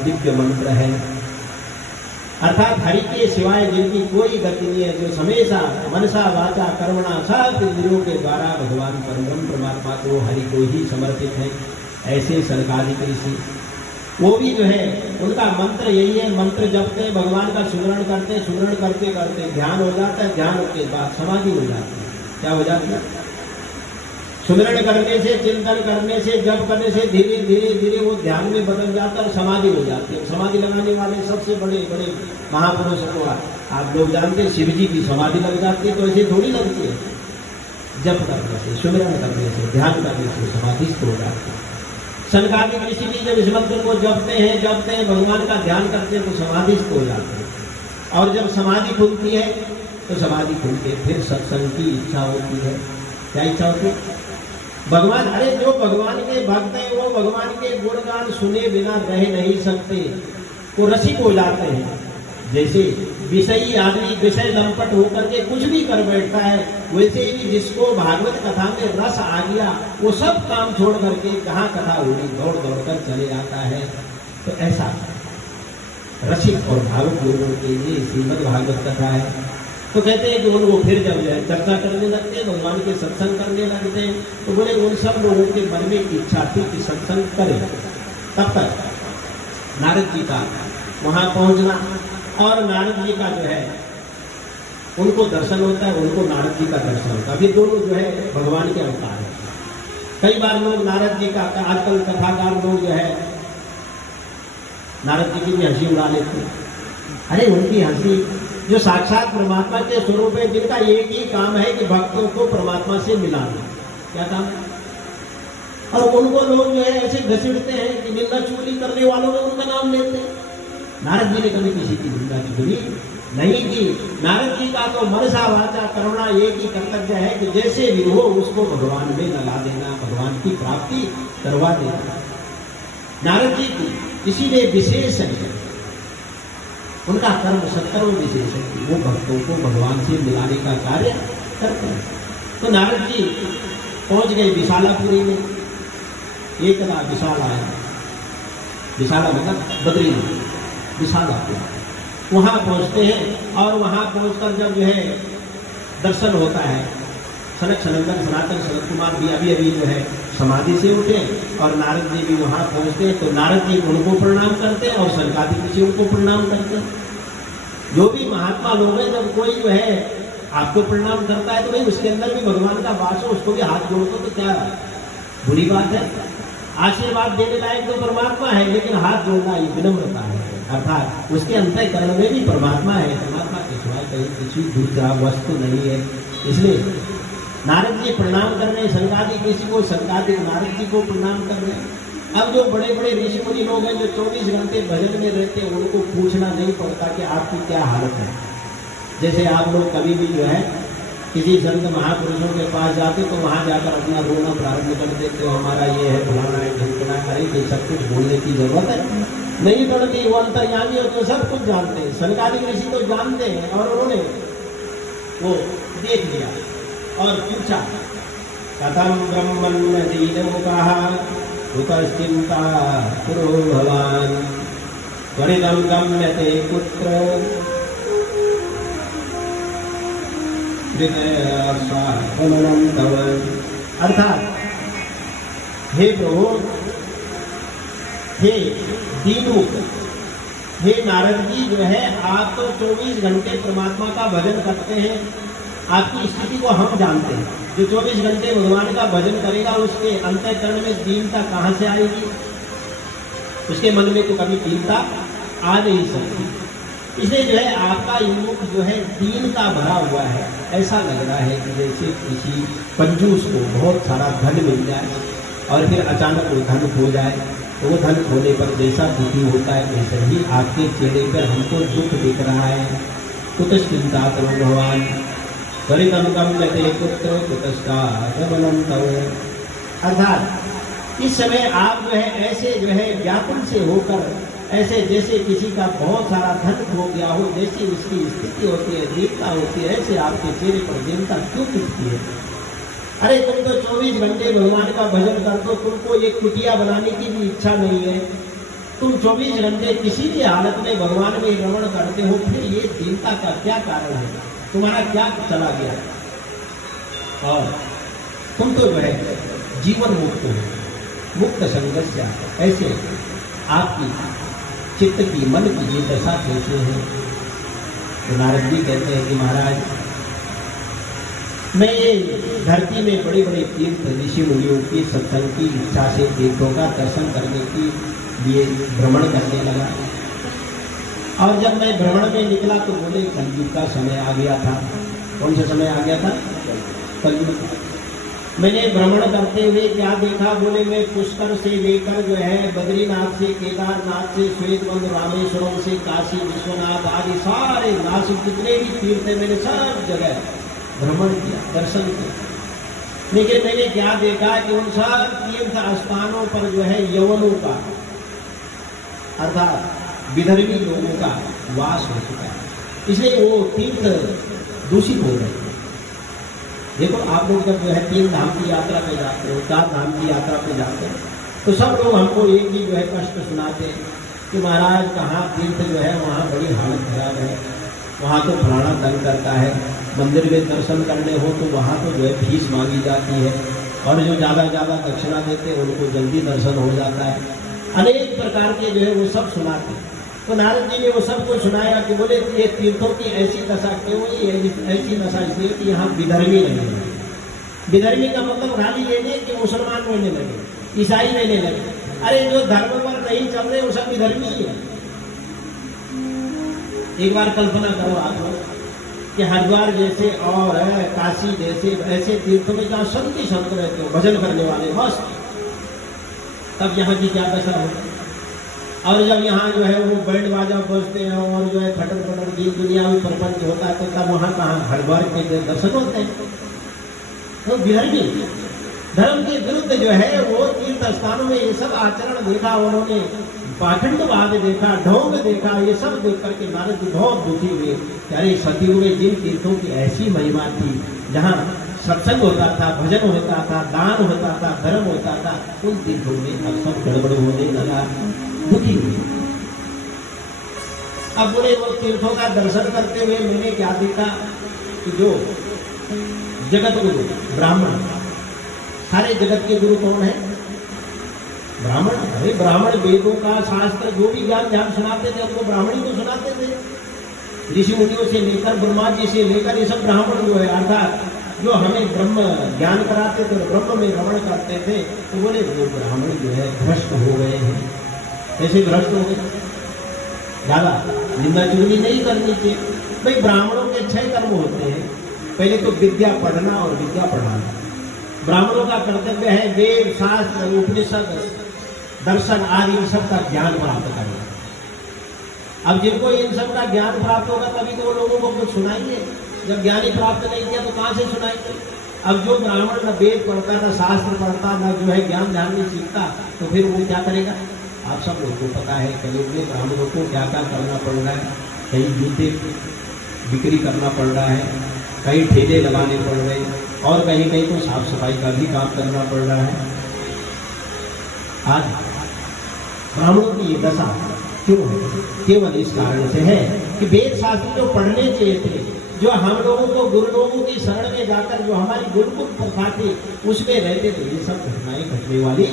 दिव्य मंत्र है। अर्थात हरि के सिवाय जिनकी कोई गति नहीं है, जो हमेशा मनसा वाचा कर्मणा सब इंद्रियों के द्वारा भगवान परब्रह्म परमात्मा को हरि को ही समर्पित है, ऐसे सनकादिक ऋषि वो भी जो है उनका मंत्र यही है। मंत्र जपते हैं, भगवान का सुमरण करते हैं, सुमरण करते करते ध्यान हो जाता है, ध्यान के बाद समाधि हो जाती है। क्या हो जाती है? सुमरण करने से, चिंतन करने से, जप करने से धीरे धीरे धीरे वो ध्यान में बदल जाता है और समाधि हो जाती है। समाधि लगाने वाले सबसे बड़े बड़े महापुरुष को आप लोग जानते हैं, शिव जी की समाधि लग जाती है, तो ऐसे थोड़ी लगती है। जप करने से, सुमरण करने से, ध्यान करने से समाधिस्थ हो जाती है। सनकादिक ऋषि भी जब इस मंत्र को जपते हैं, भगवान का ध्यान करते हैं, तो समाधिस्थ हो जाते हैं। और जब समाधि खुलती है तो समाधि खुलते फिर सत्संग की इच्छा होती है। क्या इच्छा होती है? भगवान, अरे जो भगवान के भक्त हैं वो भगवान के गुणगान सुने बिना रह नहीं सकते, वो रसिक हो जाते हैं। जैसे विषयी आदमी विषय लंपट होकर के कुछ भी कर बैठता है, वैसे ही जिसको भागवत कथा में रस आ गया वो सब काम छोड़ करके कहाँ कथा हो रही दौड़ दौड़ कर चले जाता है। तो ऐसा रसिक और भावुक लोगों के लिए श्रीमद् भागवत कथा है। तो कहते हैं कि उनको फिर जब चर्चा करने लगते हैं, भगवान के सत्संग करने लगते हैं, तो बोले उन सब लोगों के मन में इच्छा थी कि सत्संग करें। तब तक नारद जी का वहाँ पहुँचना और नारद जी का जो है उनको दर्शन होता है, उनको नारद जी का दर्शन होता है। अभी दोनों जो है भगवान के अवतार है। कई बार लोग नारद जी का, आजकल कथाकार लोग जो है नारद जी की भी हंसी उड़ा लेते हैं। अरे उनकी हंसी जो साक्षात परमात्मा के स्वरूप है, जिनका एक ही काम है कि भक्तों को परमात्मा से मिलाना। क्या काम है? और उनको लोग जो है ऐसे घसीटते हैं कि निंदा चुगली करने वालों में उनका नाम लेते हैं। नारद जी ने कभी किसी की निंदा चुगली नहीं की। नारद जी का तो मनसा वाचा कर्मणा एक ही कर्तव्य है कि जैसे भी हो उसको भगवान में लगा देना, भगवान की प्राप्ति करवा देना। नारद जी की इसीलिए विशेष है, उनका कर्म सत्कर्म विशेष है, वो भक्तों को भगवान से मिलाने का कार्य करते हैं। तो नारद जी पहुंच गए विशालापुरी में। एक ना विशाला है, विशाला मतलब बद्रीनाथ, विशालापुरी। वहाँ पहुँचते हैं और वहाँ पहुँचकर जब जो है दर्शन होता है, सनक सनंदन सनातन सनत कुमार भी अभी जो है समाधि से उठे और नारद जी भी वहाँ पहुँचते हैं। तो नारद जी उनको प्रणाम करते हैं और सनकादिक ऋषि उनको प्रणाम करते हैं। जो भी महात्मा लोग हैं, जब कोई जो है आपको प्रणाम करता है तो भाई उसके अंदर भी भगवान का वास हो, उसको भी हाथ जोड़ दो, तो क्या बुरी बात है? आशीर्वाद देने लायक तो परमात्मा है, लेकिन हाथ जोड़ना ये विनम्रता है। अर्थात उसके अंतःकरण में भी परमात्मा है, परमात्मा के सिवाय कहीं किसी दूसरा वस्तु नहीं है। इसलिए नारद जी प्रणाम कर रहे हैं सनकादिक ऋषि को, सनकादिक नारद जी को प्रणाम कर रहे हैं। अब जो बड़े बड़े ऋषि मुनि लोग हैं जो 24 घंटे भजन में रहते हैं, उनको पूछना नहीं पड़ता कि आपकी क्या हालत है। जैसे आप लोग कभी भी जो है किसी संत महापुरुषों के पास जाते तो वहाँ जाकर अपना रोना प्रारंभ कर देते हो, हमारा ये है फलाना है ढंकना करें, कि सब कुछ बोलने की जरूरत है नहीं पड़ती। वो अंतर्यामी हो तो सब कुछ जानते हैं, सनकादिक ऋषि तो जानते हैं। और उन्होंने वो देख लिया और पूछा, कथम ब्रह्मण्य दीनम कहा चिंता कुरु भवान त्वरितम गम्यते पुत्र अर्थात हे प्रभु, हे दीनू, हे नारद जी जो है आप तो 24 घंटे परमात्मा का भजन करते हैं, आपकी स्थिति को हम जानते हैं। जो 24 घंटे भगवान का भजन करेगा उसके अंतःकरण में दीनता कहाँ से आएगी? उसके मन में तो कभी दीनता आ नहीं सकती। इसलिए जो है आपका मुख जो है दीनता भरा हुआ है। ऐसा लग रहा है कि जैसे किसी कंजूस को बहुत सारा धन मिल जाए और फिर अचानक वो धन खो जाए, तो वो धन खोने पर जैसा दुखी होता है वैसे ही आपके चेहरे पर हमको दुख दिख रहा है। कुछ चिंता करो भगवान, परितम कम गते पुत्र कुतस्का गमनम तव। अर्थात इस समय आप जो है ऐसे जो है व्याकुल से होकर, ऐसे जैसे किसी का बहुत सारा धन खो गया हो, जैसी उसकी स्थिति होती है, दीनता होती है, ऐसे आपके चेहरे पर दीनता क्यों दिखती है? अरे तुम तो 24 घंटे भगवान का भजन कर दो, तुमको ये कुटिया बनाने की भी इच्छा नहीं है। तुम 24 घंटे किसी भी हालत में भगवान में रमण करते हो, फिर ये दीनता का क्या कारण है? तुम्हारा क्या चला गया? और तुम तो जो है जीवन मुक्त हो, मुक्त संघर्ष। ऐसे आपकी चित्त की, मन की ये दशा कैसे है? तो नारद जी कहते हैं कि महाराज, मैं ये धरती में बड़े बड़े तीर्थ ऋषि मुनियों की सत्संग की इच्छा से तीर्थों का दर्शन करने के लिए भ्रमण करने लगा। और जब मैं भ्रमण में निकला तो बोले कलयुग का समय आ गया था। कौन सा समय आ गया था? कलयुग। मैंने भ्रमण करते हुए क्या देखा? बोले मैं पुष्कर से लेकर जो है बद्रीनाथ से, केदारनाथ से, श्वेतवंद, रामेश्वरम से, काशी विश्वनाथ आदि सारे नासिक जितने भी तीर्थ है मैंने सब जगह भ्रमण किया, दर्शन किया। लेकिन मैंने क्या देखा कि उन सब तीर्थ स्थानों पर जो है यवनों का अर्थात विदर्भी लोगों का वास हो चुका है। इसलिए वो तीर्थ दूषित हो गए। देखो आप लोग जब जो है 3 धाम की यात्रा पे जाते हो, 4 धाम की यात्रा पे जाते हैं, तो सब लोग हमको एक ही जो है कष्ट सुनाते हैं कि महाराज कहाँ तीर्थ जो है वहाँ बड़ी हालत खराब है, वहाँ तो फलाना तंग करता है, मंदिर में दर्शन करने हो तो वहाँ तो जो है फीस मांगी जाती है, और जो ज़्यादा दक्षिणा देते हैं उनको जल्दी दर्शन हो जाता है। अनेक प्रकार के जो है वो सब सुनाते हैं। तो नारद जी ने वो सब कुछ सुनाया कि बोले ये तीर्थों की ऐसी दशा क्यों हुई? ऐसी दशा इसलिए कि यहाँ विधर्मी नहीं है। विधर्मी का मतलब खाली ये नहीं कि मुसलमान रहने लगे, ईसाई रहने लगे। अरे जो धर्म पर नहीं चल रहे वो सब विधर्मी ही है। एक बार कल्पना करो आप लोग कि हरिद्वार जैसे और काशी जैसे ऐसे तीर्थों में जहाँ संत ही संत रहते हो, भजन करने वाले मस्त, तब यहाँ की क्या दशा होगी? और जब यहाँ जो है वो बैंड बाजा बजते हैं और जो है फटर फटर दीन दुनियावी प्रपंच होता है, तो तब वहाँ कहाँ हरिद्वार के दर्शन होते हैं? तो विधर्मी धर्म के विरुद्ध जो है वो तीर्थ स्थानों में ये सब आचरण देखा, उन्होंने पाखंडवाद देखा, ढोंग देखा। ये सब देख करके नारद जी बहुत दुखी हुए। अरे सती हुए जिन तीर्थों की ऐसी महिमा थी, जहाँ सत्संग होता था, भजन होता था, दान होता था, धर्म होता था, उन तीर्थों में अब सब गड़बड़ होने लगा। दुखी हुए। अब बोले वो तीर्थों का दर्शन करते हुए मैंने क्या देखा कि जो जगत गुरु ब्राह्मण, सारे जगत के गुरु कौन है? ब्राह्मण। अरे ब्राह्मण वेदों का शास्त्र जो भी ज्ञान ध्यान सुनाते थे हमको ब्राह्मण ही तो सुनाते थे। ऋषि मुनियों से लेकर ब्रह्मा जी से लेकर ये सब ब्राह्मण जो है, अर्थात जो हमें ब्रह्म ज्ञान कराते थे, ब्रह्म में रमण करते थे, तो बोले वो ब्राह्मण जो है भ्रष्ट हो गए हैं। ऐसे भ्रष्ट हो गए। ज्यादा निंदा चुगली नहीं करनी चाहिए भाई। ब्राह्मणों के 6 कर्म होते हैं। पहले तो विद्या पढ़ना और विद्या पढ़ाना। ब्राह्मणों का कर्तव्य है वेद, शास्त्र, उपनिषद, दर्शन आदि इन सब का ज्ञान प्राप्त करना। अब जिनको इन सब का ज्ञान प्राप्त होगा तभी तो वो लोगों को कुछ सुनाएंगे। जब ज्ञान ही प्राप्त नहीं किया तो कहाँ से सुनाएंगे? अब जो ब्राह्मण न वेद पढ़ता, न शास्त्र पढ़ता, न जो है ज्ञान ध्यान नहीं सीखता, तो फिर वो क्या करेगा? आप सब लोगों को पता है कलयुग में ब्राह्मणों को क्या क्या करना पड़ रहा है। कहीं जूते बिक्री करना पड़ रहा है, कहीं ठेले लगाने पड़ रहे हैं, और कहीं कहीं तो साफ सफाई का भी काम करना पड़ रहा है। आज ब्राह्मणों की ये दशा क्यों है? केवल इस कारण से है कि वेद शास्त्र जो पढ़ने चाहिए थे, जो हम लोगों को गुरु लोगों की शरण में जाकर जो हमारी गुरुकुल प्रथा थी उसमें रहते थे, ये सब घटनाएं घटने वाली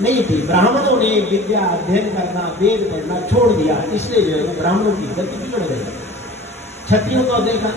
नहीं थी। ब्राह्मणों ने विद्या अध्ययन करना, वेद पढ़ना छोड़ दिया, इसलिए जो है वो ब्राह्मणों की गति बिगड़ गई। क्षत्रियों को देखा,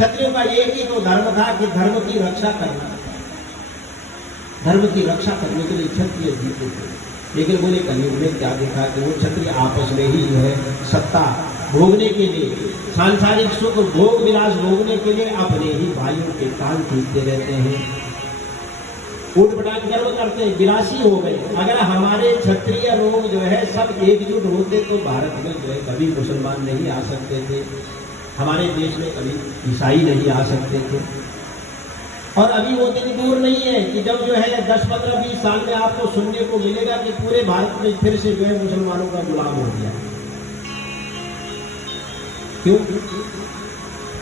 क्षत्रियों का एक ही तो धर्म था कि धर्म की रक्षा करना, धर्म की रक्षा करने के लिए क्षत्रिय जीते थे। लेकिन बोले कलयुग में क्या देखा कि वो क्षत्रिय आपस में ही जो है सत्ता भोगने के लिए, सांसारिक सुख भोग विलास भोगने के लिए अपने ही भाइयों के कान खींचते रहते हैं, ऊट पटांग कर्म करते हैं, विलासी हो गए। अगर हमारे क्षत्रिय लोग जो है सब एकजुट होते तो भारत में जो है कभी मुसलमान नहीं आ सकते थे, हमारे देश में कभी ईसाई नहीं आ सकते थे। और अभी वो दिन दूर नहीं है कि जब जो है 10, 15, 20 साल में आपको सुनने को मिलेगा कि पूरे भारत में फिर से जो है मुसलमानों का गुलाम हो गया। क्यों?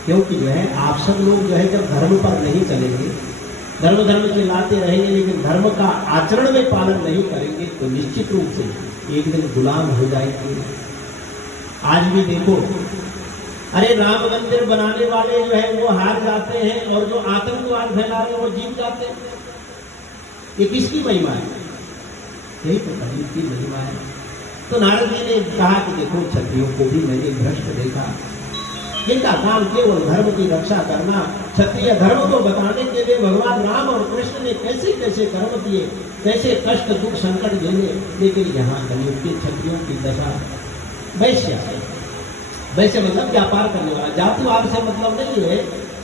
क्योंकि जो है आप सब लोग जो है जब धर्म पर नहीं चलेंगे, धर्म चिल्लाते रहेंगे लेकिन धर्म का आचरण में पालन नहीं करेंगे तो निश्चित रूप से एक दिन गुलाम हो जाएंगे। आज भी देखो, अरे राम मंदिर बनाने वाले जो है वो हार जाते हैं और जो आतंकवाद फैला रहे हैं वो जीत जाते हैं। ये किसकी महिमा है? यही तो कलयुग की महिमा है। तो नारद जी ने कहा कि देखो क्षत्रियों को भी मैंने भ्रष्ट देखा, इनका काम केवल धर्म की रक्षा करना। क्षत्रिय धर्म को बताने के लिए भगवान राम और कृष्ण ने कैसे कैसे कर्म दिए, कैसे कष्ट दुख संकट झेले। लेकिन यहाँ कलयुग के क्षत्रियों की दशा वैश्य, वैसे मतलब व्यापार करने वाला, जातिवाद से मतलब नहीं है,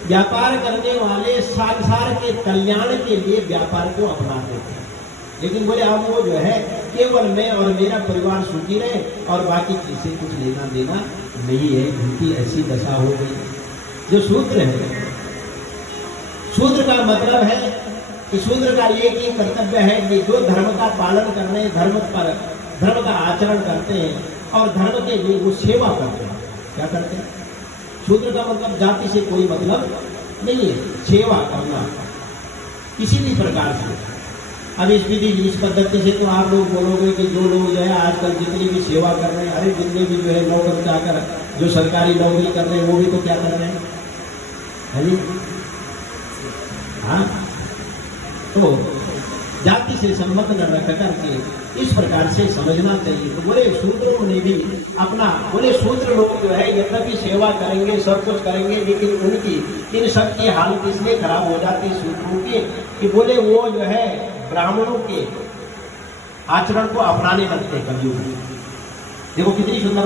व्यापार करने वाले संसार के कल्याण के लिए व्यापार को अपनाते थे। लेकिन बोले अब वो जो है केवल मैं और मेरा परिवार सुखी रहे और बाकी किसी कुछ लेना देना नहीं है, उनकी ऐसी दशा हो गई। जो शूद्र है, शूद्र का मतलब है कि शूद्र का एक ही कर्तव्य है कि जो धर्म का पालन करने, धर्म का आचरण करते हैं और धर्म के लिए वो सेवा करते हैं। क्या करते हैं? शूद्र का मतलब जाति से कोई मतलब नहीं है, सेवा करना किसी भी प्रकार से। अब इस विधि इस पद्धति से तो आप लोग बोलोगे कि जो लोग जो है आजकल जितनी भी सेवा कर रहे हैं, अरे जितने भी जो है नौकरी जाकर जो सरकारी नौकरी कर रहे हैं वो भी तो क्या कर रहे हैं, है जी? हाँ, तो जाति से संबंध न रख करके इस प्रकार से समझना चाहिए। तो बोले शूद्रों ने भी अपना, बोले शूद्र लोग जो है यद्यपि सेवा करेंगे, सब कुछ करेंगे, लेकिन उनकी इन सब की हालत इसलिए खराब हो जाती है शूद्रों की कि बोले वो जो है ब्राह्मणों के आचरण को अपनाने लगते कलयुग में। देखो कितनी सुंदर